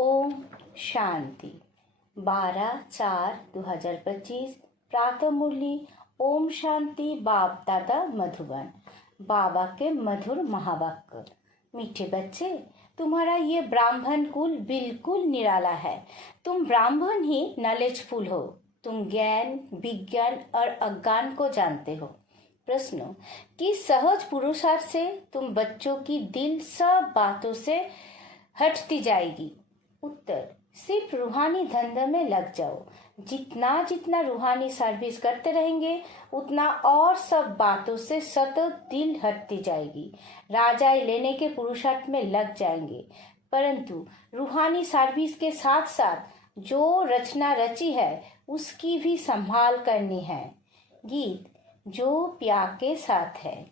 ओम शांति। 12/4/2025 प्रातः मुरली। ओम शांति। बाप दादा मधुबन। बाबा के मधुर महावाक्य। मीठे बच्चे, तुम्हारा ये ब्राह्मण कुल बिल्कुल निराला है। तुम ब्राह्मण ही नॉलेजफुल हो। तुम ज्ञान, विज्ञान और अज्ञान को जानते हो। प्रश्न कि सहज पुरुषार्थ से तुम बच्चों की दिल सब बातों से हटती जाएगी। उत्तर, सिर्फ रूहानी धंधे में लग जाओ। जितना जितना रूहानी सर्विस करते रहेंगे उतना और सब बातों से सतत दिल हटती जाएगी। राजाई लेने के पुरुषार्थ में लग जाएंगे, परंतु रूहानी सर्विस के साथ साथ जो रचना रची है उसकी भी संभाल करनी है। गीत जो पिया के साथ है।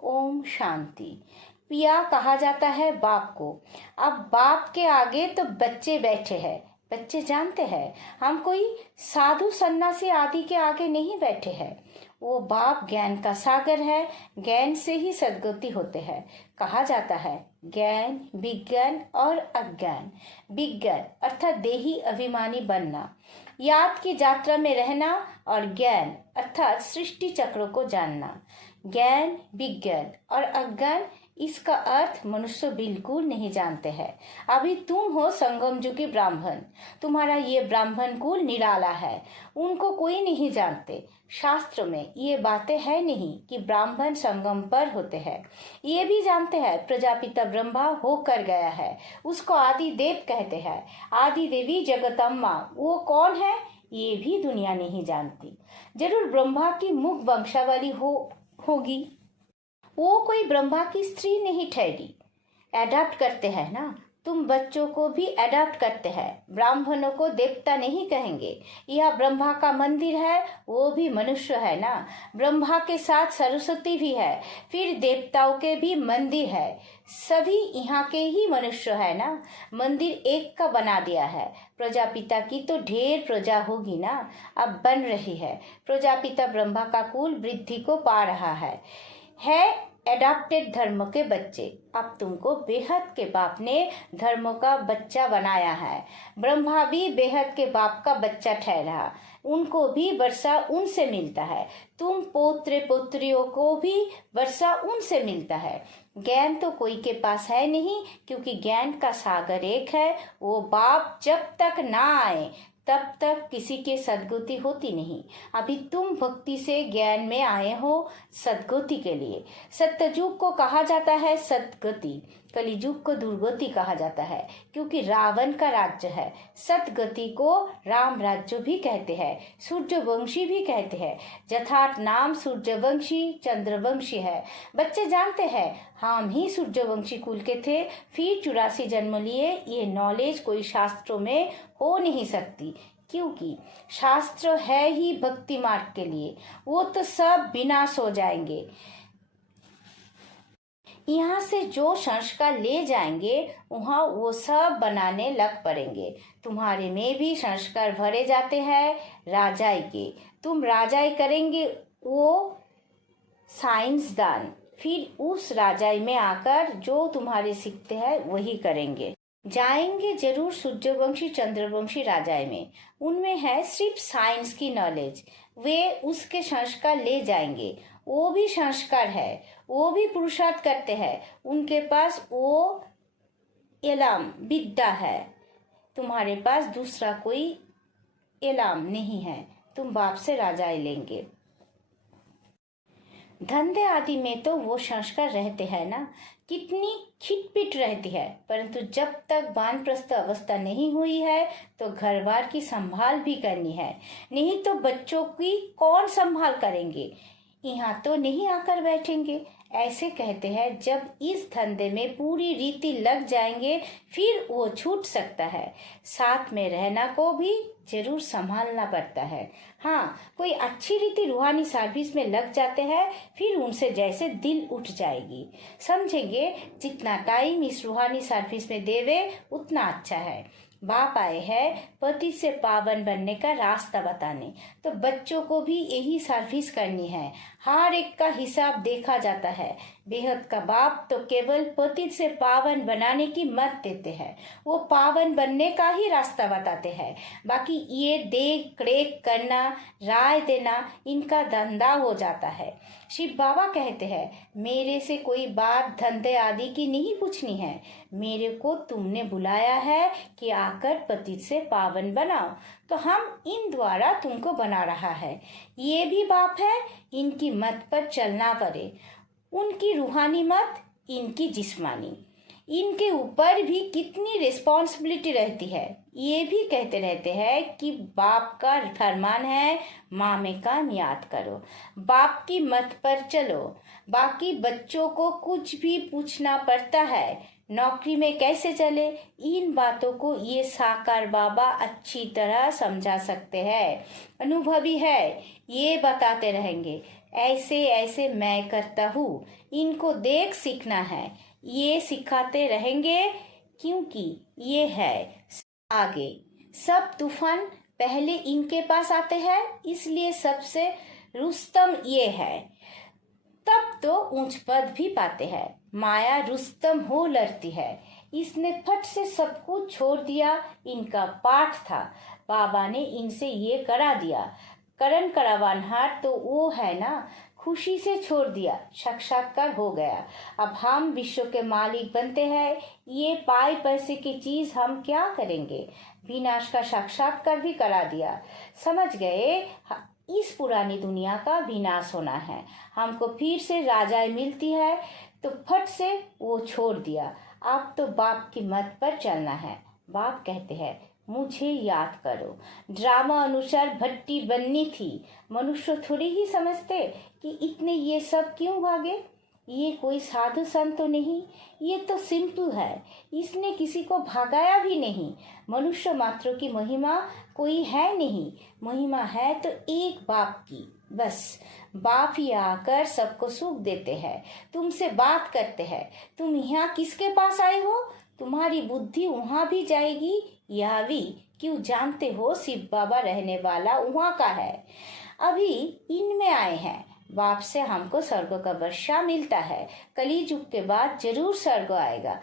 ओम शांति। पिया कहा जाता है बाप को। अब बाप के आगे तो बच्चे बैठे हैं। बच्चे जानते हैं हम कोई साधु सन्यासी आदि के आगे नहीं बैठे हैं। वो बाप ज्ञान का सागर है। ज्ञान से ही सद्गति होते हैं। कहा जाता है ज्ञान, विज्ञान और अज्ञान। विज्ञान अर्थात देही अभिमानी बनना, याद की यात्रा में रहना, और ज्ञान अर्थात सृष्टि चक्रों को जानना। ज्ञान, विज्ञान और अज्ञान, इसका अर्थ मनुष्य बिल्कुल नहीं जानते हैं। अभी तुम हो संगम युगी ब्राह्मण। तुम्हारा ये ब्राह्मण कुल निराला है। उनको कोई नहीं जानते। शास्त्र में ये बातें है नहीं कि ब्राह्मण संगम पर होते हैं। ये भी जानते हैं प्रजापिता ब्रह्मा होकर गया है, उसको आदि देव कहते हैं। आदि देवी जगदम्बा वो कौन है ये भी दुनिया नहीं जानती। जरूर ब्रह्मा की मुख वंशावली होगी। वो कोई ब्रह्मा की स्त्री नहीं ठहरी। अडॉप्ट करते हैं ना, तुम बच्चों को भी अडॉप्ट करते हैं। ब्राह्मणों को देवता नहीं कहेंगे। यह ब्रह्मा का मंदिर है, वो भी मनुष्य है ना। ब्रह्मा के साथ सरस्वती भी है, फिर देवताओं के भी मंदिर है। सभी यहाँ के ही मनुष्य है ना। मंदिर एक का बना दिया है। प्रजापिता की तो ढेर प्रजा होगी ना, अब बन रही है। प्रजापिता ब्रह्मा का कुल वृद्धि को पा रहा है एडॉप्टेड धर्म के बच्चे। अब तुमको बेहद के बाप ने धर्मों का बच्चा बनाया है। ब्रह्मा भी बेहद के बाप का बच्चा ठहरा। उनको भी वर्षा उनसे मिलता है। तुम पोत्र पुत्रियों को भी वर्षा उनसे मिलता है। ज्ञान तो कोई के पास है नहीं, क्योंकि ज्ञान का सागर एक है। वो बाप जब तक ना आए तब तक किसी के सद्गति होती नहीं। अभी तुम भक्ति से ज्ञान में आए हो सद्गति के लिए। सत्ययुग को कहा जाता है सद्गति, कलियुग को दुर्गति कहा जाता है, क्योंकि रावण का राज्य है। सद्गति को राम राज्य भी कहते हैं, सूर्यवंशी भी कहते हैं। यथार्थ नाम सूर्यवंशी चंद्रवंशी है। बच्चे जानते हैं हम ही सूर्यवंशी कुल के थे, फिर 84 जन्म लिए। ये नॉलेज कोई शास्त्रों में हो नहीं सकती, क्योंकि शास्त्र है ही भक्ति मार्ग के लिए। वो तो सब विनाश हो जाएंगे। यहाँ से जो संस्कार ले जाएंगे वहाँ वो सब बनाने लग पड़ेंगे। तुम्हारे में भी संस्कार भरे जाते हैं राजाई के। तुम राजाई करेंगे, वो साइंसदान फिर उस राजाई में आकर जो तुम्हारे सीखते हैं वही करेंगे। जाएंगे जरूर सूर्यवंशी चंद्रवंशी राजाई में। उनमें है सिर्फ साइंस की नॉलेज। वे उसके संस्कार ले जाएंगे। वो भी संस्कार है, वो भी पुरुषार्थ करते हैं। उनके पास वो इल्म विद्या है। तुम्हारे पास दूसरा कोई इल्म नहीं है। तुम बाप से राजाई लेंगे। धंधे आदि में तो वो संस्कार रहते हैं ना, कितनी खिटपिट रहती है, परंतु जब तक वानप्रस्थ अवस्था नहीं हुई है तो घर बार की संभाल भी करनी है। नहीं तो बच्चों की कौन संभाल करेंगे। यहाँ तो नहीं आकर बैठेंगे। ऐसे कहते हैं जब इस धंधे में पूरी रीति लग जाएंगे फिर वो छूट सकता है। साथ में रहना को भी जरूर संभालना पड़ता है। हाँ, कोई अच्छी रीति रूहानी सर्विस में लग जाते हैं, फिर उनसे जैसे दिल उठ जाएगी। समझेंगे जितना टाइम इस रूहानी सर्विस में देवे उतना अच्छा है। बाप आए हैं पति से पावन बनने का रास्ता बताने, तो बच्चों को भी यही सर्विस करनी है। हर एक का हिसाब देखा जाता है। बेहद का बाप तो केवल पतित से पावन बनाने की मत देते हैं, वो पावन बनने का ही रास्ता बताते हैं। बाकी ये देख रेख करना, राय देना इनका धंधा हो जाता है। शिव बाबा कहते हैं, मेरे से कोई बात धंधे आदि की नहीं पूछनी है, मेरे को तुमने बुलाया है कि आकर पतित से पावन बनाओ, तो हम इन द्वारा तुमको बना रहा है। ये भी बाप है, इनकी मत पर चलना पड़े, उनकी रूहानी मत, इनकी जिस्मानी, इनके ऊपर भी कितनी रिस्पॉन्सिबिलिटी रहती है। ये भी कहते रहते हैं कि बाप का फरमान है, मामे का नियात करो, बाप की मत पर चलो। बाकी बच्चों को कुछ भी पूछना पड़ता है, नौकरी में कैसे चले, इन बातों को ये साकार बाबा अच्छी तरह समझा सकते हैं, अनुभवी है, ये बताते रहेंगे। ऐसे ऐसे मैं करता हूँ, इनको देख सीखना है, ये सिखाते रहेंगे, क्योंकि ये है आगे। सब तूफान पहले इनके पास आते हैं, इसलिए सबसे रुस्तम ये है, तब तो ऊंच पद भी पाते हैं। माया रुस्तम हो लड़ती है, इसने फट से सब कुछ छोड़ दिया, इनका पाठ था, बाबा ने इनसे ये करा दिया। करण करावानहार तो वो है ना, खुशी से छोड़ दिया, साक्षात्कार हो गया। अब हम विश्व के मालिक बनते हैं, ये पाई पैसे की चीज हम क्या करेंगे, विनाश का साक्षात्कार भी करा दिया। समझ गए, इस पुरानी दुनिया का विनाश होना है, हमको फिर से राजाएं मिलती है, तो फट से वो छोड़ दिया। अब तो बाप की मत पर चलना है। बाप कहते हैं, मुझे याद करो, ड्रामा अनुसार भट्टी बननी थी, मनुष्य थोड़ी ही समझते कि इतने ये सब क्यों भागे। ये कोई साधु संत तो नहीं, ये तो सिंपल है, इसने किसी को भगाया भी नहीं। मनुष्य मात्र की महिमा कोई है नहीं, महिमा है तो एक बाप की, बस। बाप ही आकर सबको सुख देते हैं, तुमसे बात करते हैं। तुम यहाँ किसके पास आए हो, तुम्हारी बुद्धि वहाँ भी जाएगी, यह भी क्यों जानते हो, शिव बाबा रहने वाला वहाँ का है, अभी इनमें आए हैं। बाप से हमको स्वर्ग का वर्षा मिलता है, कलियुग के बाद जरूर स्वर्ग आएगा।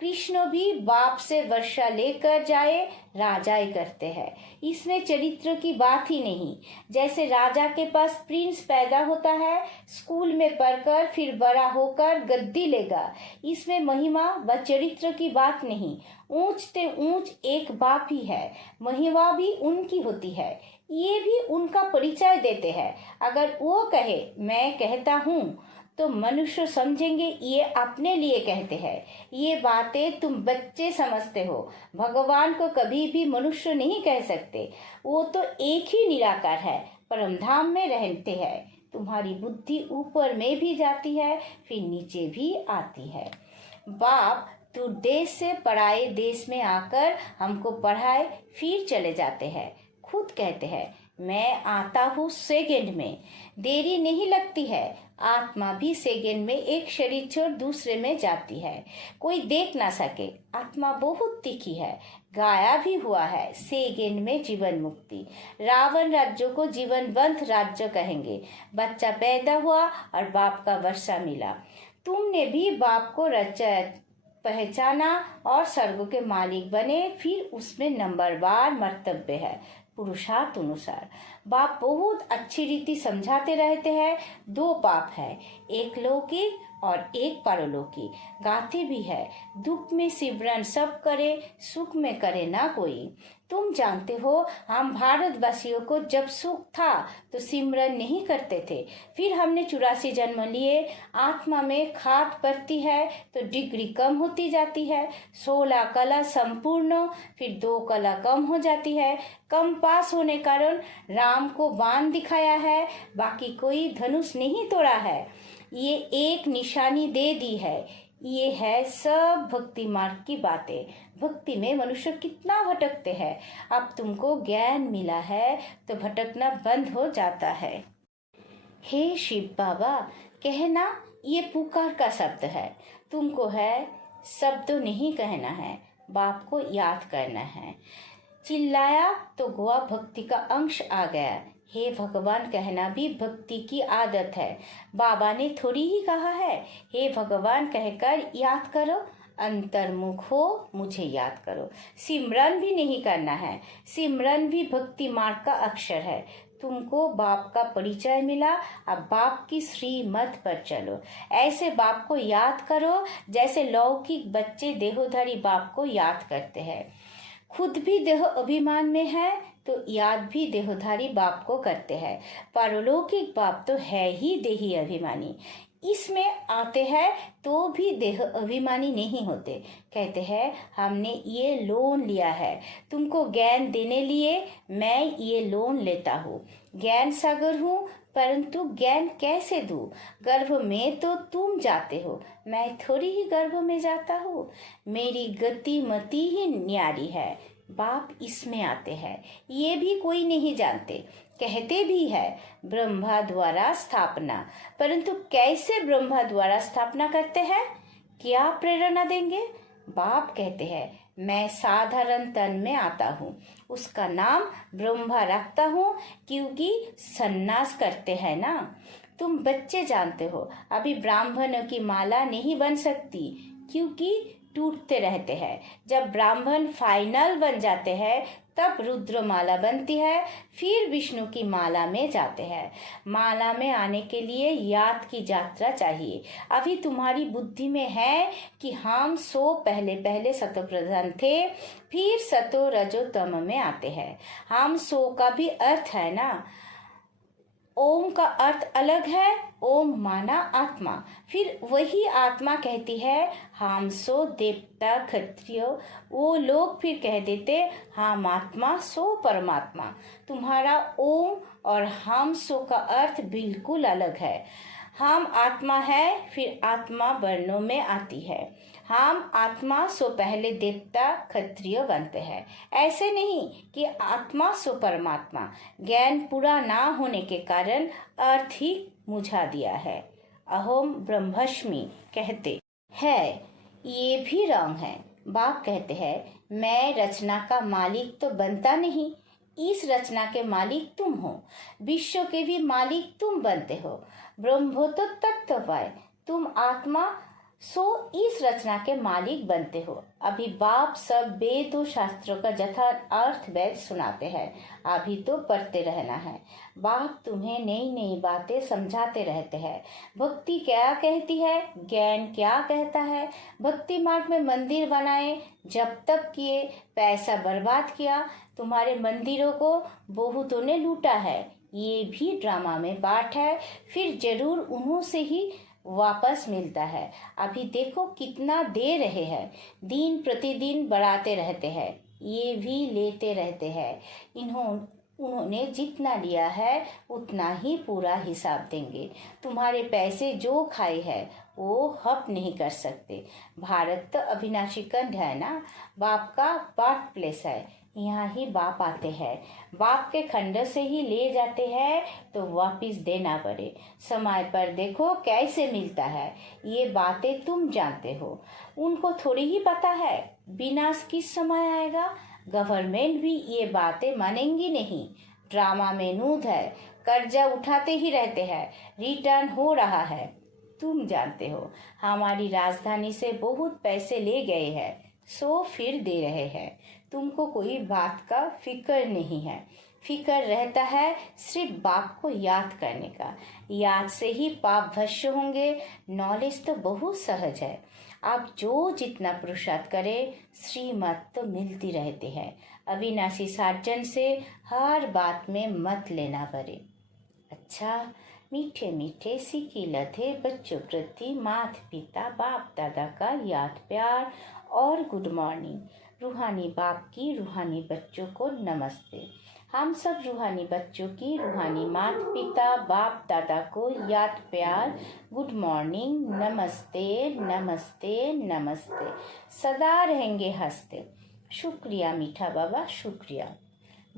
कृष्ण भी बाप से वर्षा लेकर जाए, राजाई करते हैं, इसमें चरित्र की बात ही नहीं। जैसे राजा के पास प्रिंस पैदा होता है, स्कूल में पढ़कर फिर बड़ा होकर गद्दी लेगा, इसमें महिमा व चरित्र की बात नहीं। ऊंच ते ऊंच एक बाप ही है, महिमा भी उनकी होती है, ये भी उनका परिचय देते हैं। अगर वो कहे मैं कहता हूँ तो मनुष्य समझेंगे ये अपने लिए कहते हैं। ये बातें तुम बच्चे समझते हो, भगवान को कभी भी मनुष्य नहीं कह सकते, वो तो एक ही निराकार है, परमधाम में रहते हैं। तुम्हारी बुद्धि ऊपर में भी जाती है, फिर नीचे भी आती है। बाप तू देश से पराए देश में आकर हमको पढ़ाए, फिर चले जाते हैं। खुद कहते हैं, मैं आता हूँ सेकंड में, देरी नहीं लगती है। आत्मा भी सेकंड में एक शरीर छोड़ दूसरे में जाती है, कोई देख ना सके। आत्मा बहुत तीखी है, गाया भी हुआ है, सेकंड में जीवन मुक्ति। रावण राज्य को जीवन बंध राज्य कहेंगे। बच्चा पैदा हुआ और बाप का वर्षा मिला, तुमने भी बाप को पहचाना और स्वर्ग के मालिक बने, फिर उसमें नंबरवार मर्तब्य है पुरुषार्थ अनुसार। बाप बहुत अच्छी रीति समझाते रहते हैं। दो पाप है, एक लौकिक और एक पारलौकिक। गाते भी है, दुख में सिमरन सब करे, सुख में करे ना कोई। तुम जानते हो, हम भारतवासियों को जब सुख था तो सिमरन नहीं करते थे, फिर हमने 84 जन्म लिए। आत्मा में खाट पड़ती है तो डिग्री कम होती जाती है, 16 कला संपूर्ण, फिर 2 कला कम हो जाती है। कम पास होने कारण राम को बाण दिखाया है, बाकी कोई धनुष नहीं तोड़ा है, ये एक निशानी दे दी है। ये है सब भक्ति मार्ग की बातें। भक्ति में मनुष्य कितना भटकते हैं, अब तुमको ज्ञान मिला है तो भटकना बंद हो जाता है। हे शिव बाबा, कहना ये पुकार का शब्द है, तुमको है शब्द नहीं कहना है, बाप को याद करना है। चिल्लाया तो गोवा भक्ति का अंश आ गया, हे भगवान कहना भी भक्ति की आदत है। बाबा ने थोड़ी ही कहा है हे भगवान कहकर याद करो, अंतर्मुख हो मुझे याद करो। सिमरन भी नहीं करना है, सिमरन भी भक्ति मार्ग का अक्षर है। तुमको बाप का परिचय मिला, अब बाप की श्रीमत पर चलो। ऐसे बाप को याद करो जैसे लौकिक बच्चे देहोधारी बाप को याद करते हैं। खुद भी देह अभिमान में है तो याद भी देहोधारी बाप को करते हैं। पारलौकिक बाप तो है ही देही अभिमानी, इसमें आते हैं तो भी देह अभिमानी नहीं होते। कहते हैं हमने ये लोन लिया है, तुमको ज्ञान देने लिए मैं ये लोन लेता हूँ। ज्ञान सागर हूँ, परंतु ज्ञान कैसे दूँ? गर्भ में तो तुम जाते हो, मैं थोड़ी ही गर्भ में जाता हूँ। मेरी गति मति ही न्यारी है, बाप इसमें आते हैं, ये भी कोई नहीं जानते। कहते भी है ब्रह्मा द्वारा स्थापना, परंतु कैसे ब्रह्मा द्वारा स्थापना करते हैं? क्या प्रेरणा देंगे? बाप कहते हैं मैं साधारण तन में आता हूँ, उसका नाम ब्रह्मा रखता हूँ क्योंकि सन्यास करते हैं ना। तुम बच्चे जानते हो अभी ब्राह्मणों की माला नहीं बन सकती क्योंकि टूटते रहते हैं। जब ब्राह्मण फाइनल बन जाते हैं तब रुद्रमाला बनती है, फिर विष्णु की माला में जाते हैं। माला में आने के लिए याद की यात्रा चाहिए। अभी तुम्हारी बुद्धि में है कि हम पहले सतो प्रधान थे, फिर सतो रजो तम में आते हैं। हम का भी अर्थ है ना, ओम का अर्थ अलग है, ओम माना आत्मा, फिर वही आत्मा कहती है हम सो देवता क्षत्रिय, वो लोग फिर कह देते हम आत्मा सो परमात्मा। तुम्हारा ओम और हम सो का अर्थ बिल्कुल अलग है। हम आत्मा है, फिर आत्मा वर्णों में आती है। हम आत्मा सो पहले देवता क्षत्रिय बनते हैं, ऐसे नहीं कि आत्मा सो परमात्मा। ज्ञान पूरा ना होने के कारण अर्थ ही मुझा दिया है। अहम ब्रह्मस्मि कहते हैं, ये भी रंग है। बाप कहते हैं मैं रचना का मालिक तो बनता नहीं, इस रचना के मालिक तुम हो, विश्व के भी मालिक तुम बनते हो। ब्रह्मो तो तत्व पाए, तुम आत्मा सो इस रचना के मालिक बनते हो। अभी बाप सब वेद और शास्त्रों का यथा अर्थ वैध सुनाते हैं, अभी तो पढ़ते रहना है। बाप तुम्हें नई नई बातें समझाते रहते हैं। भक्ति क्या कहती है, ज्ञान क्या कहता है। भक्ति मार्ग में मंदिर बनाए, जब तक किए, पैसा बर्बाद किया। तुम्हारे मंदिरों को बहुतों ने लूटा है, ये भी ड्रामा में पार्ट है, फिर जरूर उन्हों से ही वापस मिलता है। अभी देखो कितना दे रहे हैं, दिन प्रतिदिन बढ़ाते रहते हैं, ये भी लेते रहते हैं। उन्होंने जितना लिया है उतना ही पूरा हिसाब देंगे। तुम्हारे पैसे जो खाए है वो हप नहीं कर सकते। भारत तो अविनाशी खंड है ना, बाप का बर्थ प्लेस है, यहाँ ही बाप आते हैं। बाप के खंड से ही ले जाते हैं तो वापिस देना पड़े। समय पर देखो कैसे मिलता है, ये बातें तुम जानते हो, उनको थोड़ी ही पता है विनाश किस समय आएगा। गवर्नमेंट भी ये बातें मानेंगी नहीं, ड्रामा में नूद है, कर्जा उठाते ही रहते हैं, रिटर्न हो रहा है। तुम जानते हो हमारी राजधानी से बहुत पैसे ले गए हैं, सो फिर दे रहे हैं। तुमको कोई बात का फिक्र नहीं है, फिक्र रहता है सिर्फ बाप को याद करने का। याद से ही पाप भस्म होंगे। नॉलेज तो बहुत सहज है, आप जो जितना पुरुषार्थ करे श्रीमत तो मिलती रहती है। अविनाशी सार्जन से हर बात में मत लेना पड़े। अच्छा, मीठे मीठे सीखी लथे बच्चों प्रति माता पिता बाप दादा का याद प्यार और गुड मॉर्निंग। रूहानी बाप की रूहानी बच्चों को नमस्ते। हम सब रूहानी बच्चों की रूहानी माता पिता बाप दादा को याद प्यार, गुड मॉर्निंग, नमस्ते नमस्ते नमस्ते। सदा रहेंगे हंसते। शुक्रिया मीठा बाबा, शुक्रिया।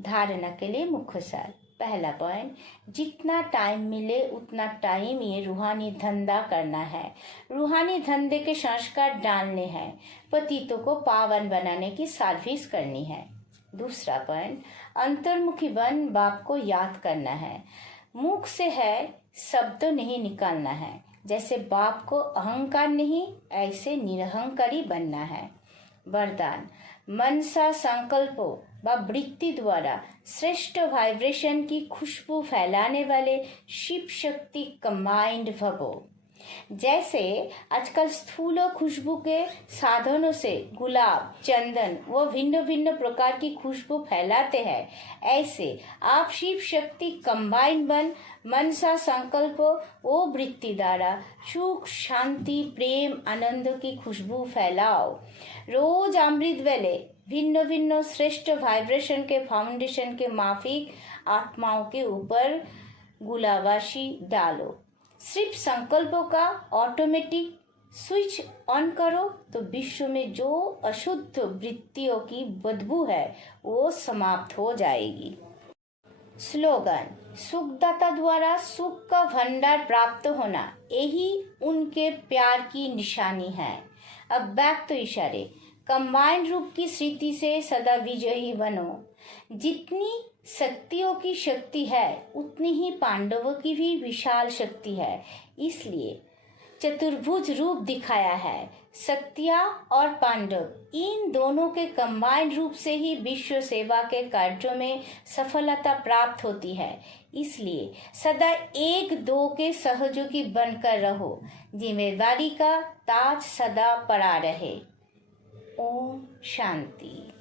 धारणा के लिए मुख्य सार। पहला पॉइंट, जितना टाइम मिले उतना टाइम ये रूहानी धंधा करना है, रूहानी धंधे के संस्कार डालने हैं, पतितों को पावन बनाने की सर्विस करनी है। दूसरा पॉइंट, अंतर्मुखी बन बाप को याद करना है। मुख से है शब्द नहीं निकालना है। जैसे बाप को अहंकार नहीं, ऐसे निरहंकारी बनना है। वरदान, मनसा संकल्पों व वृत्ति द्वारा श्रेष्ठ वाइब्रेशन की खुशबू फैलाने वाले शिव शक्ति कंबाइंड भवो। जैसे आजकल स्थूल खुशबू के साधनों से गुलाब, चंदन व भिन्न भिन्न प्रकार की खुशबू फैलाते हैं, ऐसे आप शिव शक्ति कंबाइन बन मनसा संकल्प वो वृत्ति द्वारा सुख, शांति, प्रेम, आनंद की खुशबू फैलाओ। रोज अमृत वेले भिन्न भिन्न श्रेष्ठ वाइब्रेशन के फाउंडेशन के माफिक आत्माओं के ऊपर गुलाबाशी डालो। सिर्फ संकल्पों का ऑटोमेटिक स्विच ऑन करो तो विश्व में जो अशुद्ध वृत्तियों की बदबू है वो समाप्त हो जाएगी। स्लोगन, सुखदाता द्वारा सुख का भंडार प्राप्त होना, यही उनके प्यार की निशानी है। अब बैक तो इशारे, कंबाइंड रूप की स्थिति से सदा विजयी बनो। जितनी शक्तियों की शक्ति है उतनी ही पांडवों की भी विशाल शक्ति है, इसलिए चतुर्भुज रूप दिखाया है। सत्या और पांडव इन दोनों के कंबाइंड रूप से ही विश्व सेवा के कार्यों में सफलता प्राप्त होती है। इसलिए सदा एक दो के सहयोगी बनकर रहो। जिम्मेदारी का ताज सदा पड़ा रहे। ओम शांति।